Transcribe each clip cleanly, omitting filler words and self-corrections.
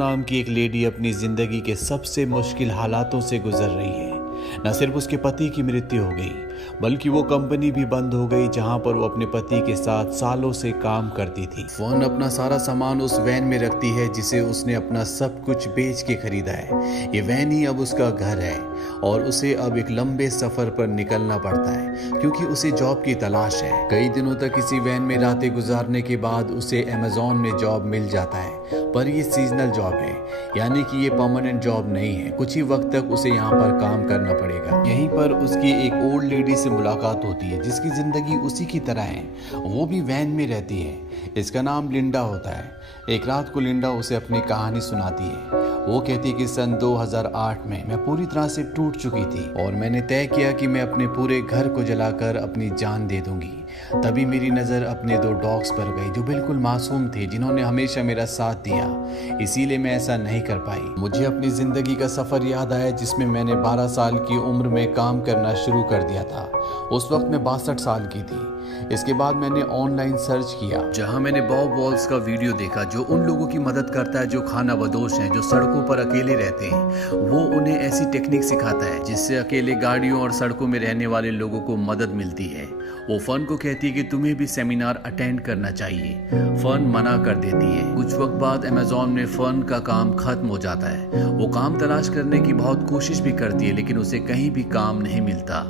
नाम की एक लेडी अपनी जिंदगी के सबसे मुश्किल हालातों से गुजर रही है। न सिर्फ उसके पति की मृत्यु हो गई, बल्कि वो कंपनी भी बंद हो गई जहां पर वो अपने पति के साथ सालों से काम करती थी। फोन अपना सारा सामान उस वैन में रखती है जिसे उसने अपना सब कुछ बेच के खरीदा है। ये वैन ही अब उसका घर है और उसे अब एक लंबे सफर पर निकलना पड़ता है क्योंकि उसे जॉब की तलाश है। कई दिनों तक इसी वैन में रातें गुजारने के बाद उसे अमेज़न में जॉब मिल जाता है, पर ये सीजनल जॉब है, यानी कि ये परमानेंट जॉब नहीं है। कुछ ही वक्त तक उसे यहाँ पर काम करना पड़ेगा। यहीं पर उसकी एक ओल्ड लेडी से मुलाकात होती है जिसकी जिंदगी उसी की तरह है। वो भी वैन में रहती है। इसका नाम लिंडा होता है। एक रात को लिंडा उसे अपनी कहानी सुनाती है। वो कहती है कि सन 2008 में मैं पूरी तरह से टूट चुकी थी और मैंने तय किया कि मैं अपने पूरे घर को जलाकर अपनी जान दे दूंगी। तभी मेरी नज़र अपने 2 डॉग्स पर गई जो बिल्कुल मासूम थे, जिन्होंने हमेशा मेरा साथ दिया। इसीलिए मैं ऐसा नहीं कर पाई। मुझे अपनी ज़िंदगी का सफ़र याद आया जिसमें मैंने 12 साल की उम्र में काम करना शुरू कर दिया था। उस वक्त मैं 62 साल की थी। इसके बाद मैंने ऑनलाइन सर्च किया जहां मैंने बॉब वॉल्स का वीडियो देखा जो उन लोगों की मदद करता है जो खानाबदोश हैं, जो सड़कों पर अकेले रहते हैं। वो उन्हें ऐसी टेक्निक सिखाता है जिससे अकेले गाड़ियों और सड़कों में रहने वाले लोगों को मदद मिलती है। वो फन को कहती है कि तुम्हें भी सेमिनार अटेंड करना चाहिए। फन मना कर देती है। कुछ वक्त बाद अमेज़न में फन का काम खत्म हो जाता है। वो काम तलाश करने की बहुत कोशिश भी करती है लेकिन उसे कहीं भी काम नहीं मिलता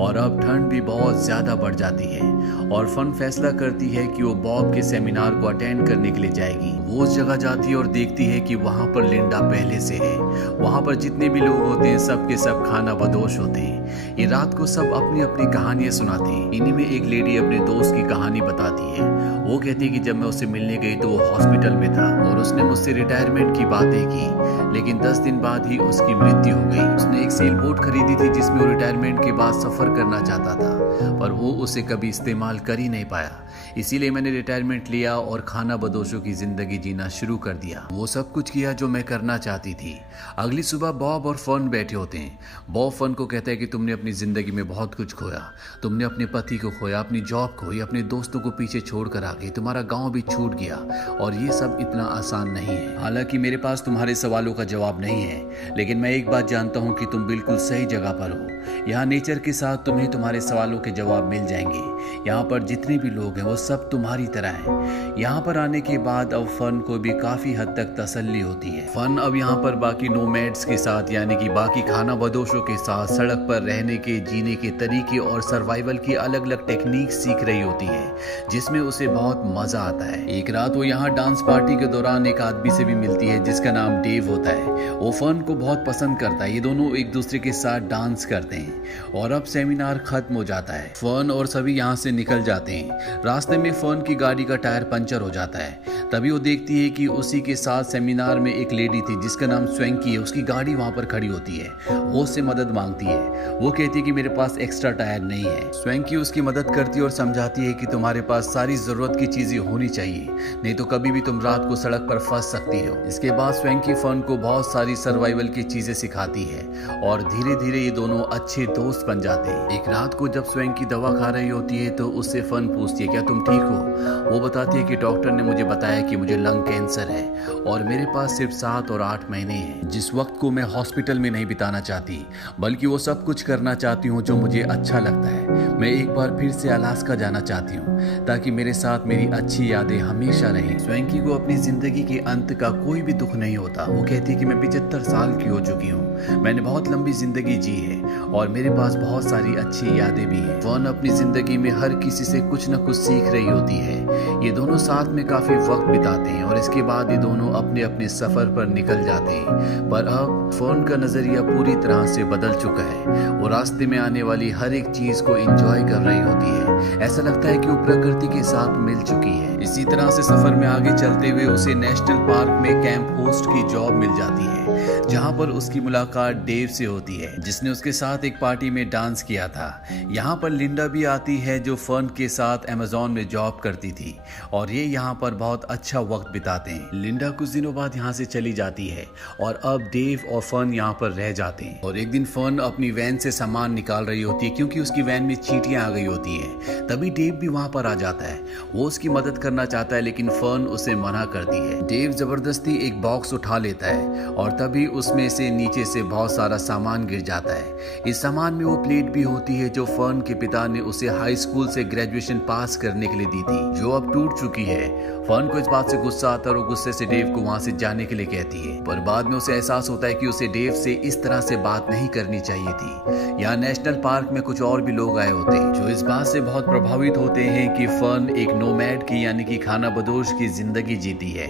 और अब ठंड भी बहुत ज्यादा बढ़ जाती है और फन फैसला करती है कि वो बॉब के सेमिनार को अटेंड करने के लिए जाएगी। वो उस जगह जाती है और देखती है कि वहाँ पर लिंडा पहले से है। वहाँ पर जितने भी लोग होते हैं सब के सब खानाबदोश होते हैं। ये रात को सब अपनी अपनी कहानियां सुनाते हैं। इन्हीं में एक लेडी अपने दोस्त की कहानी बताती है। वो कहती है कि जब मैं उससे मिलने गई तो वो हॉस्पिटल में था और उसने मुझसे रिटायरमेंट की बातें की, लेकिन 10 दिन बाद ही उसकी मृत्यु हो गई। उसने एक सेल बोट खरीदी थी जिसमें वो रिटायरमेंट के बाद सफर करना चाहता था, पर वो उसे कभी इस्तेमाल कर ही नहीं पाया। इसीलिए मैंने रिटायरमेंट लिया और खानाबदोशों की जिंदगी जीना शुरू कर दिया। वो सब कुछ किया जो मैं करना चाहती थी। अगली सुबह बॉब और फन बैठे होते हैं। बॉब फन को कहता है कि तुमने अपनी जिंदगी में बहुत कुछ खोया। तुमने अपने पति को खोया, अपनी जॉब खोई, अपने दोस्तों को पीछे छोड़कर आ गई, तुम्हारा गांव भी छूट गया और ये सब इतना आसान नहीं है। हालांकि मेरे पास तुम्हारे सवालों का जवाब नहीं है, लेकिन मैं एक बात जानता हूँ कि तुम बिल्कुल सही जगह पर हो। यहाँ नेचर के साथ तुम्हें तुम्हारे सवालों के जवाब मिल जाएंगे। यहाँ पर जितने भी लोग हैं वो सब तुम्हारी तरह हैं। यहाँ पर आने के बाद अब फन को भी काफी हद तक तसल्ली होती है। फन अब यहाँ पर बाकी नोमैड्स के साथ, यानी कि बाकी खानाबदोशों के साथ सड़क पर रहने के, जीने के तरीके और सर्वाइवल की अलग अलग टेक्निक सीख रही होती है, जिसमें उसे बहुत मजा आता है। एक रात वो यहाँ डांस पार्टी के दौरान एक आदमी से भी मिलती है जिसका नाम डेव होता है। वो फन को बहुत पसंद करता है। ये दोनों एक दूसरे के साथ डांस करते हैं और अब सेमिनार खत्म हो जाता है। फन और सभी यहाँ से निकल जाते हैं। रास्ते में फन की गाड़ी का टायर पंचर हो जाता है। तभी वो देखती है कि उसी के साथ सेमिनार में एक लेडी थी जिसका नाम स्वैंकी है। उसकी गाड़ी वहां पर खड़ी होती है। वो उससे मदद मांगती है। वो कहती है कि मेरे पास एक्स्ट्रा टायर नहीं है। स्वैंकी उसकी मदद करती है और समझाती है कि तुम्हारे पास सारी जरूरत की चीजें होनी चाहिए, नहीं तो कभी भी तुम रात को सड़क पर फंस सकती हो। इसके बाद स्वैंकी फन को बहुत सारी सर्वाइवल की चीजें सिखाती है और धीरे धीरे ये दोनों अच्छे दोस्त बन जाते हैं। एक रात को जब स्वैंकी दवा खा रही होती है तो उससे फन पूछती है क्या तुम ठीक हो। वो बताती है कि डॉक्टर ने मुझे बताया कि मुझे लंग कैंसर है और मेरे पास सिर्फ 7 और 8 महीने हैं, जिस वक्त को मैं हॉस्पिटल में नहीं बिताना चाहती, बल्कि वो सब कुछ करना चाहती हूँ जो मुझे अच्छा लगता है। मैं एक बार फिर से अलास्का जाना चाहती हूँ ताकि मेरे साथ मेरी अच्छी यादें हमेशा रहें। स्वैंकी को अपनी जिंदगी के अंत का कोई भी दुख नहीं होता। वो कहती है कि मैं 75 साल की हो चुकी हूँ, मैंने बहुत लंबी जिंदगी जी है और मेरे पास बहुत सारी अच्छी यादें भी हैं। फन अपनी जिंदगी में हर किसी से कुछ न कुछ सीख रही होती है। ये दोनों साथ में काफी वक्त बिताते हैं और इसके बाद ये दोनों अपने अपने सफर पर निकल जाते हैं। पर अब फन का नजरिया पूरी तरह से बदल चुका है। वो रास्ते में आने वाली हर एक चीज को एंजॉय कर रही होती है। ऐसा लगता है कि वो प्रकृति के साथ मिल चुकी है। इसी तरह से सफर में आगे चलते हुए उसे नेशनल पार्क में कैंप होस्ट की जॉब मिल जाती है, जहां पर उसकी मुलाकात डेव से होती है जिसने उसके साथ एक पार्टी में डांस किया था। यहाँ पर लिंडा भी आती है जो फन के साथ अमेज़न में जॉब करती थी और ये यहाँ पर बहुत अच्छा वक्त बिताते हैं। लिंडा कुछ दिनों बाद यहाँ से चली जाती है और अब डेव और फन यहाँ पर रह जाते हैं। और एक दिन फन अपनी वैन से सामान निकाल रही होती है क्योंकि उसकी वैन में चींटियां आ गई होती हैं। तभी डेव भी वहाँ पर आ जाता है। वो उसकी मदद करना चाहता है लेकिन फर्न उसे मना करती है। डेव जबरदस्ती एक बॉक्स उठा लेता है और तभी उसमें से नीचे से बहुत सारा सामान गिर जाता है। इस सामान में वो प्लेट भी होती है जो फर्न के पिता ने उसे हाई स्कूल से ग्रेजुएशन पास करने के लिए दी थी, जो अब टूट चुकी है। फर्न को इस बात से गुस्सा आता है और वो गुस्से से डेव को वहां से जाने के लिए कहती है, पर बाद में उसे एहसास होता है कि उसे डेव से इस तरह से बात नहीं करनी चाहिए थी। यहाँ नेशनल पार्क में कुछ और भी लोग आए होते हैं जो इस बात से बहुत प्रभावित होते हैं कि फर्न एक नोमैड की यानी कि खाना बदोश की जिंदगी जीती है।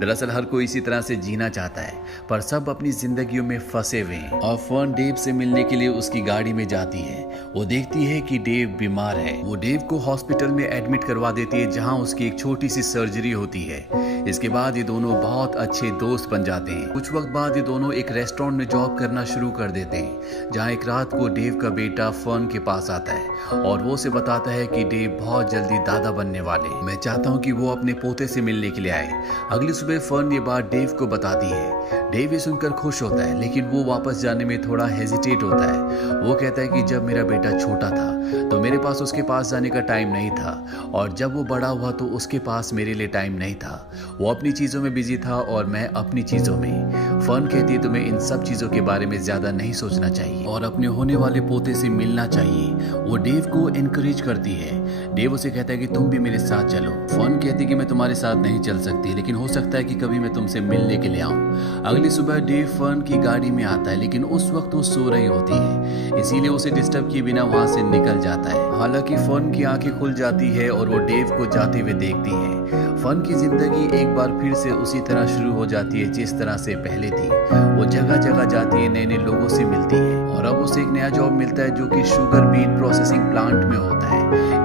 दरअसल हर कोई इसी तरह से जीना चाहता है, पर सब अपनी जिंदगियों में फंसे हुए हैं। और फर्न डेव से मिलने के लिए उसकी गाड़ी में जाती है। वो देखती है कि डेव बीमार है। वो डेव को हॉस्पिटल में एडमिट करवा देती है जहाँ उसकी एक छोटी सी सर्जरी होती है। इसके बाद ये दोनों बहुत अच्छे दोस्त बन जाते हैं। कुछ वक्त बाद ये दोनों एक रेस्टोरेंट में जॉब करना शुरू कर देते हैं, जहाँ एक रात को डेव का बेटा फर्न के पास आता है और वो उसे बताता है कि डेव बहुत जल्दी दादा बनने वाले। मैं चाहता हूँ कि वो अपने पोते से मिलने के लिए आए। अगली सुबह फर्न ये बात डेव को बताती है। डेव ये सुनकर खुश होता है, लेकिन वो वापस जाने में थोड़ा हेजिटेट होता है। वो कहता है कि जब मेरा बेटा छोटा था तो मेरे पास उसके पास जाने का टाइम नहीं था, और जब वो बड़ा हुआ तो उसके पास मेरे लिए टाइम नहीं था। वो अपनी चीजों में बिजी था और मैं अपनी चीजों में। फर्न कहती है तुम्हें इन सब चीजों के बारे में ज्यादा नहीं सोचना चाहिए और अपने होने वाले पोते से मिलना चाहिए। वो डेव को एनकरेज करती है। डेव उसे कहता है कि तुम भी मेरे साथ चलो। फर्न कहती है कि मैं तुम्हारे साथ नहीं चल सकती, लेकिन हो सकता है कि कभी मैं तुमसे मिलने के लिए आऊं। अगली सुबह डेव फर्न की गाड़ी में आता है, लेकिन उस वक्त वो सो रही होती है, इसीलिए उसे डिस्टर्ब किए बिना वहां से निकल जाता है। हालांकि फर्न की आंखें खुल जाती है और वो डेव को जाते हुए देखती है। फर्न की जिंदगी एक बार फिर से उसी तरह शुरू हो जाती है जिस तरह से पहले थी। वो जगह जगह जाती है, नए नए लोगों से मिलती है और अब उसे एक नया जॉब मिलता है जो कि शुगर बीट प्रोसेसिंग प्लांट में होता है।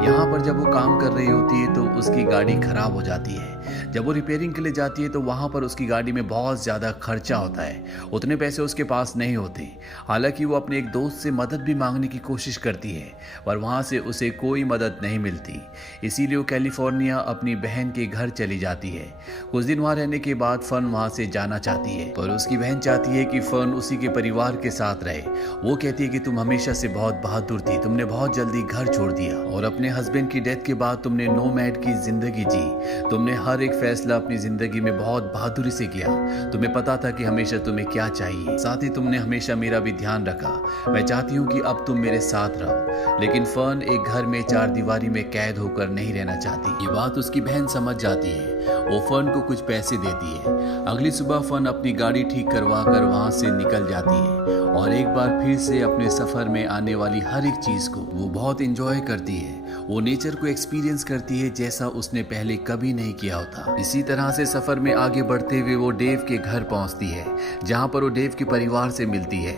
यहाँ पर जब वो काम कर रही होती है तो उसकी गाड़ी खराब हो जाती है। जब वो रिपेयरिंग के लिए जाती है तो वहाँ पर उसकी गाड़ी में बहुत ज़्यादा खर्चा होता है। उतने पैसे उसके पास नहीं होते। हालांकि वो अपने एक दोस्त से मदद भी मांगने की कोशिश करती है, पर वहाँ से उसे कोई मदद नहीं मिलती। इसीलिए वो कैलिफोर्निया अपनी बहन के घर चली जाती है। कुछ दिन वहाँ रहने के बाद फर्न वहाँ से जाना चाहती है, पर उसकी बहन चाहती है कि फर्न उसी के परिवार के साथ रहे। वो कहती है कि तुम हमेशा से बहुत बहादुर थी, तुमने बहुत जल्दी घर छोड़ दिया और अपने हस्बैंड की डेथ के बाद तुमने नोमैड की जिंदगी जी। तुमने हर एक फैसला अपनी जिंदगी में बहुत बहादुरी से किया। तुम्हें पता था कि हमेशा तुम्हें क्या चाहिए, साथ ही तुमने हमेशा मेरा भी ध्यान रखा। मैं चाहती हूँ कि अब तुम मेरे साथ रहो। लेकिन फर्न एक घर में चार दीवारी में कैद होकर नहीं रहना चाहती। ये बात उसकी बहन समझ जाती है। वो फर्न को कुछ पैसे देती है। अगली सुबह फर्न अपनी गाड़ी ठीक करवा कर वहां से निकल जाती है और एक बार फिर से अपने सफर में आने वाली हर एक चीज को वो बहुत एंजॉय करती है। वो नेचर को एक्सपीरियंस करती है जैसा उसने पहले कभी नहीं किया होता। इसी तरह से सफर में आगे बढ़ते हुए वो डेव के घर पहुंचती है, जहां पर वो डेव के परिवार से मिलती है।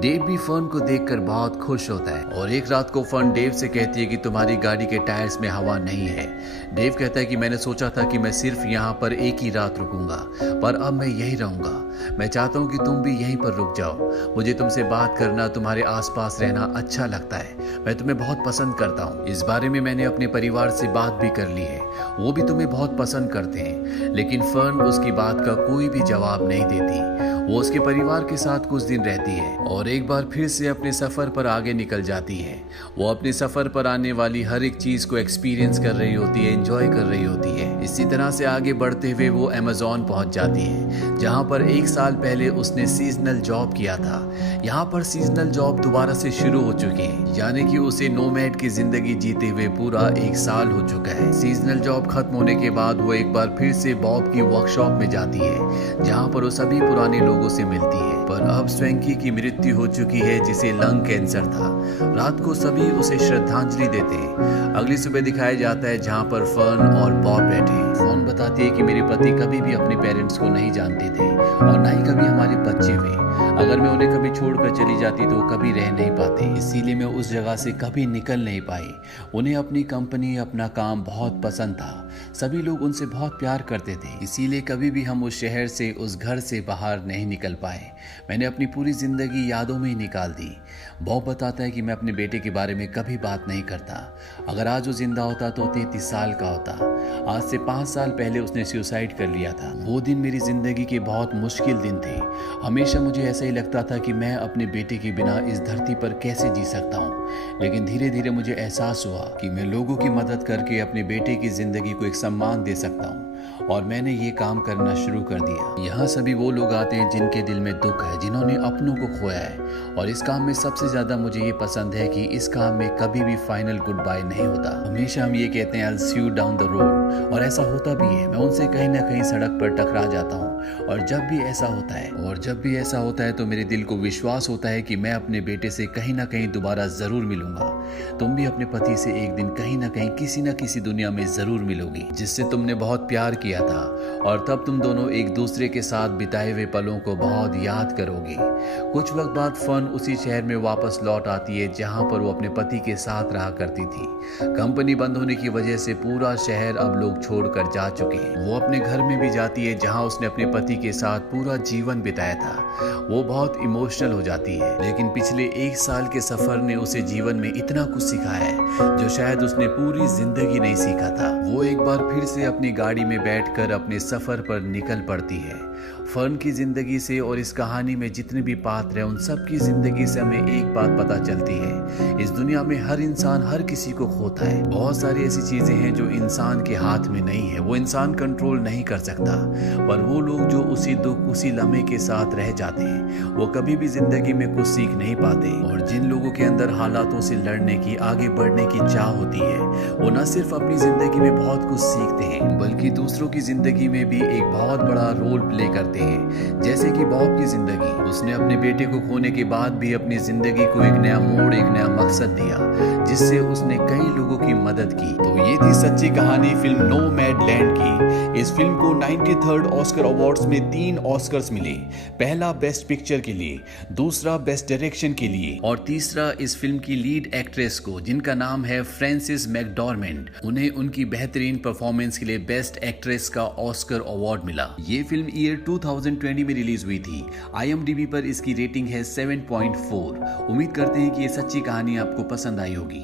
डेव भी फर्न को देखकर बहुत खुश होता है और एक रात को फर्न डेव से कहती है कि तुम्हारी गाड़ी के टायर्स में हवा नहीं है। डेव कहता है कि मैंने सोचा था कि मैं सिर्फ यहाँ पर एक ही रात रुकूंगा, पर अब मैं यही रहूंगा। मैं चाहता हूँ कि तुम भी यहीं पर रुक जाओ। मुझे तुमसे बात करना, तुम्हारे आसपास रहना अच्छा लगता है। मैं तुम्हें बहुत पसंद करता हूँ। इस बारे में मैंने अपने परिवार से बात भी कर ली है, वो भी तुम्हें बहुत पसंद करते हैं। लेकिन फर्न उसकी बात का कोई भी जवाब नहीं देती। वो उसके परिवार के साथ कुछ दिन रहती है और एक बार फिर से अपने सफर पर आगे निकल जाती है। वो अपने सफर पर आने वाली हर एक चीज को एक्सपीरियंस कर रही होती है, एंजॉय कर रही होती है। इसी तरह से आगे बढ़ते हुए वो अमेज़न पहुंच जाती है, जहां पर एक साल पहले उसने सीजनल जॉब किया था। यहाँ पर सीजनल जॉब दोबारा से शुरू हो चुकी है, यानी कि उसे नोमैड की जिंदगी जीते हुए पूरा एक साल हो चुका है। सीजनल जॉब खत्म होने के बाद वो एक बार फिर से बॉब की वर्कशॉप में जाती है, जहाँ पर वो सभी पुराने लोगों से मिलती है। पर अब स्वैंकी की मृत्यु हो चुकी है, जिसे लंग कैंसर था। रात को सभी उसे श्रद्धांजलि देते हैं। अगली सुबह दिखाया जाता है जहाँ पर फर्न और बॉब बैठे। फर्न बताती है कि मेरे पति कभी भी अपने पेरेंट्स को नहीं जानते थे और ना ही कभी हमारे बच्चे हुए। अगर मैं उन्हें कभी छोड़कर चली जाती तो कभी रह नहीं पाते, इसीलिए मैं उस जगह से कभी निकल नहीं पाई। उन्हें अपनी कंपनी, अपना काम बहुत पसंद था। सभी लोग उनसे बहुत प्यार करते थे, इसीलिए कभी भी हम उस शहर से, उस घर से बाहर नहीं निकल पाए। मैंने अपनी पूरी जिंदगी यादों में ही निकाल दी। बॉब बताता है कि मैं अपने बेटे के बारे में कभी बात नहीं करता। अगर आज वो जिंदा होता तो 33 साल का होता। आज से 5 साल पहले उसने सुसाइड कर लिया था। वो दिन मेरी जिंदगी के बहुत मुश्किल दिन थे। हमेशा मुझे ऐसा ही लगता था कि मैं अपने बेटे के बिना इस धरती पर कैसे जी सकता हूँ। लेकिन धीरे धीरे मुझे एहसास हुआ कि मैं लोगों की मदद करके अपने बेटे की जिंदगी को एक सम्मान दे सकता हूँ, और मैंने ये काम करना शुरू कर दिया। यहाँ सभी वो लोग आते हैं जिनके दिल में दुख है, जिन्होंने अपनों को खोया है, और इस काम में सबसे ज्यादा मुझे ये पसंद है कि इस काम में कभी भी फाइनल गुड बाय नहीं होता। हमेशा हम ये कहते हैं I'll see you down the road, और ऐसा होता भी है। मैं उनसे कहीं ना कहीं सड़क पर टकरा जाता हूँ, और जब भी ऐसा होता है तो मेरे दिल को विश्वास होता है कि मैं अपने बेटे से कहीं ना कहीं दोबारा जरूर मिलूंगा। तुम भी अपने पति से एक दिन कहीं ना कहीं किसी न किसी दुनिया में जरूर मिलोगी, जिससे तुमने बहुत प्यार किया था, और तब तुम दोनों एक दूसरे के साथ बिताए हुए पलों को बहुत याद करोगे। कुछ वक्त बाद फन उसी शहर में वापस लौट आती है जहां पर वो अपने पति के साथ रहा करती थी। कंपनी बंद होने की वजह से पूरा शहर अब लोग छोड़कर जा चुके हैं। वो अपने घर में भी जाती है जहां उसने अपने पति के साथ पूरा जीवन बिताया था। वो बहुत इमोशनल हो जाती है, लेकिन पिछले 1 साल के सफर ने उसे जीवन में इतना कुछ सिखाया है जो शायद उसने पूरी जिंदगी नहीं सीखा था। वो एक बार फिर से अपनी गाड़ी में बैठकर अपने सफर पर निकल पड़ती है। फर्न की जिंदगी से और इस कहानी में जितने भी पात्र हैं उन सब की जिंदगी से हमें एक बात पता चलती है, इस दुनिया में हर इंसान हर किसी को खोता है। बहुत सारी ऐसी चीजें हैं जो इंसान के हाथ में नहीं है, वो इंसान कंट्रोल नहीं कर सकता, पर वो लोग जो उसी दुख उसी लम्हे के साथ रह जाते हैं वो कभी भी जिंदगी में कुछ सीख नहीं पाते। और जिन लोगों के अंदर हालातों से लड़ने की, आगे बढ़ने की चाह होती है, वो न सिर्फ अपनी जिंदगी में बहुत कुछ सीखते हैं बल्कि दूसरों की जिंदगी में भी एक बहुत बड़ा रोल प्ले करते हैं। जैसे कि बॉब की जिंदगी, उसने अपने बेटे को खोने के बाद भी अपनी जिंदगी को एक नया मोड़, एक नया मकसद दिया, जिससे उसने कई लोगों की मदद की। तो ये थी सच्ची कहानी फिल्म नोमैडलैंड की। इस फिल्म को 93rd ऑस्कर अवार्ड्स में 3 ऑस्कर्स मिले। पहला बेस्ट पिक्चर के लिए, दूसरा बेस्ट डायरेक्शन के लिए, और तीसरा इस फिल्म की लीड एक्ट्रेस को, जिनका नाम है फ्रांसिस मैकडॉर्मेंट, उन्हें उनकी बेहतरीन परफॉर्मेंस के लिए बेस्ट एक्ट्रेस का ऑस्कर अवार्ड मिला। ये फिल्म ईयर 2020 में रिलीज हुई थी। IMDb पर इसकी रेटिंग है 7.4। उम्मीद करते हैं कि ये सच्ची कहानी आपको पसंद आई होगी।